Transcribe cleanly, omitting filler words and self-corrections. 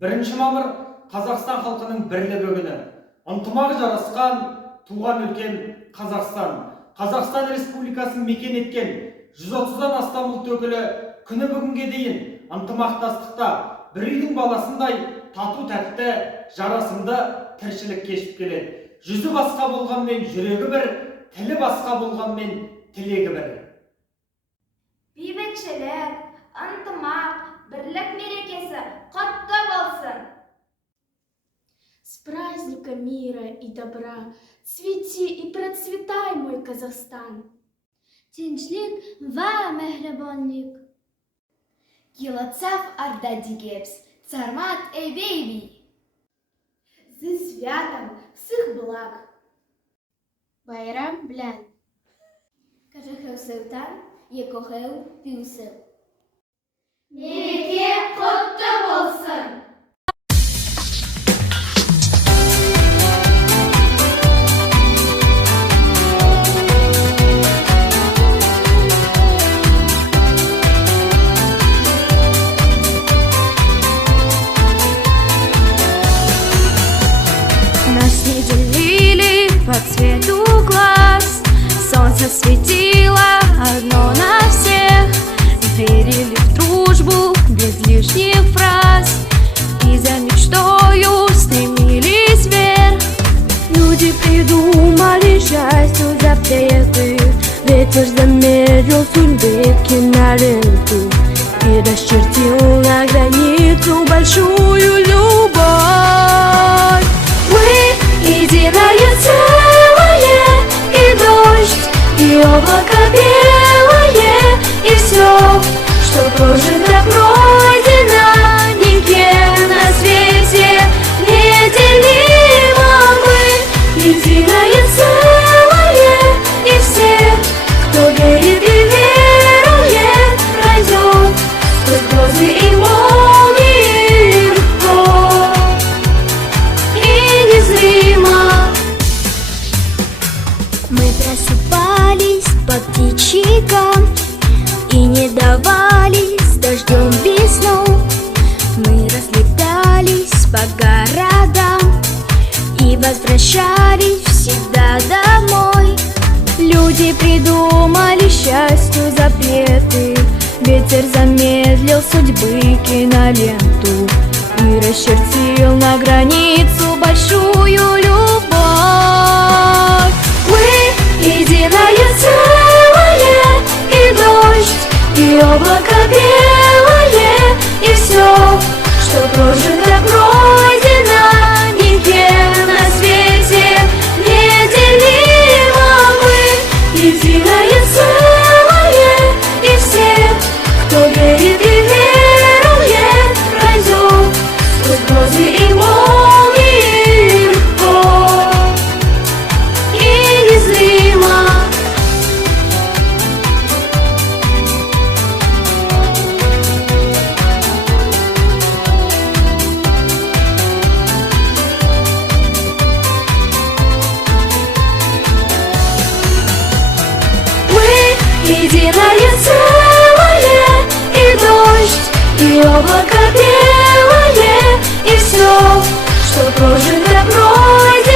Бірінші мамыр Қазақстан халқының бірлігі күні. Ынтымағы жарасқан туған өлкем Қазақстан. Қазақстан Республикасын мекен еткен 130-дан астам ұлт өкілі күні бүгінге дейін ынтымақтастықта бір үйдің баласындай тату тәтті, жарасымды тіршілік кешіп келеді. Жүзі басқа болғанмен жүрегі бір, тілі басқа болғанмен тілегі бір. Бейбітшілік, ынтымақ, бірлік мерекесі құтты болсын. С праздником мира и добра, цвети и процветай, мой Казахстан. Tinchlik va mehribonlik. Килоцав арда дигепс, цармат эй бейби. Зы святом всех благ. Байрам белән. Кажахев сылтан, екохев пиусыл. Мереке құтты болсын. Нас не делили по цвету глаз, солнце светило одно на всех. Верили в дружбу без лишних фраз и за мечтою стремились вверх. Люди придумали счастью запреты, ветер замедлил судьбы киноленту и расчертил на границу большую любовь. Единое целое, и дождь, и облако белое, и все, что прожито, пройдено, никем на свете неделимо мы. Единое целое, и все, кто верит и верует, пройдет сквозь грозы и молнии легко и незримо. Мы просыпались по птичьим и не давались дождем весну. Мы разлетались по городам и возвращались всегда домой. Люди придумали счастью запреты, ветер замедлил судьбы киноленту и расчертил на границу большую любовь. Мы единое целое, и дождь, и облако белое, и все, что прожито, пройдено, никем на свете неделимо мы. Единое целое, и все, кто верит и верует, пройдет сквозь грозы и молнии легко и незримо. Мы единое целое, и дождь, и облако белое, и все, что прожито, пройдено.